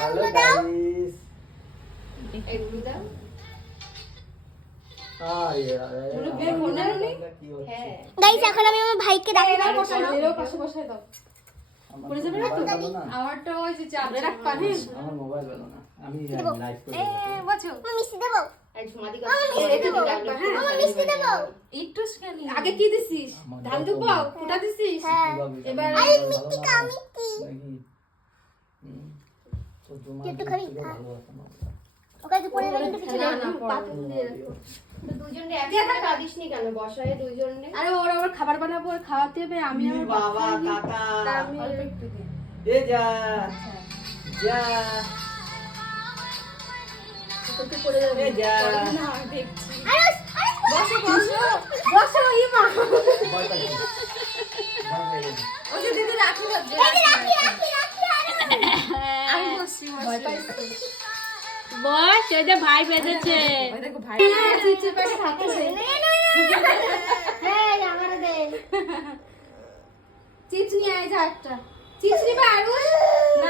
Hello guys এগুলো দাও guys এখন আমি আমার ভাইকে ডাকি আমারটা ওই যে চাপ আমার মোবাইল ভালো না আমি লাইভ করি মিষ্টি দেবো এই ঝুমাদি একটু আগে কি দিছিস ধান দুব্ব ফুটা দিছিস এবার মিষ্টি কা মিষ্টি তো তোমার একটু খাবি? ভালো আছে না ওকে যে পড়ে কিন্তু কিছু না, না না, পাথর দিয়ে রাখো দুজনে একসাথে কাঁদিস নি কেন বসায় দুজনে আরে ওরা আবার খাবার বানাবো ওর খাওয়াতে হবে আমি আমার বাবা কাকা আমি এ যা যা তোকে করে দেবো এ যা না আমি দেখছি আরে বসো বসো বসো ইমা ভয় পাই না। ভয় পাই না। ও যে দিদি রাখি দে রাখি রাখি রাখি আমি বসছি ভয় পাইছি বস ওই যে ভাই বেঁধেছে ওই দেখো ভাই চিচি পেটে থাকছে এই আমারে দে চিচ নিয়ে আয় যা একটা চিচ নিবা আরুষ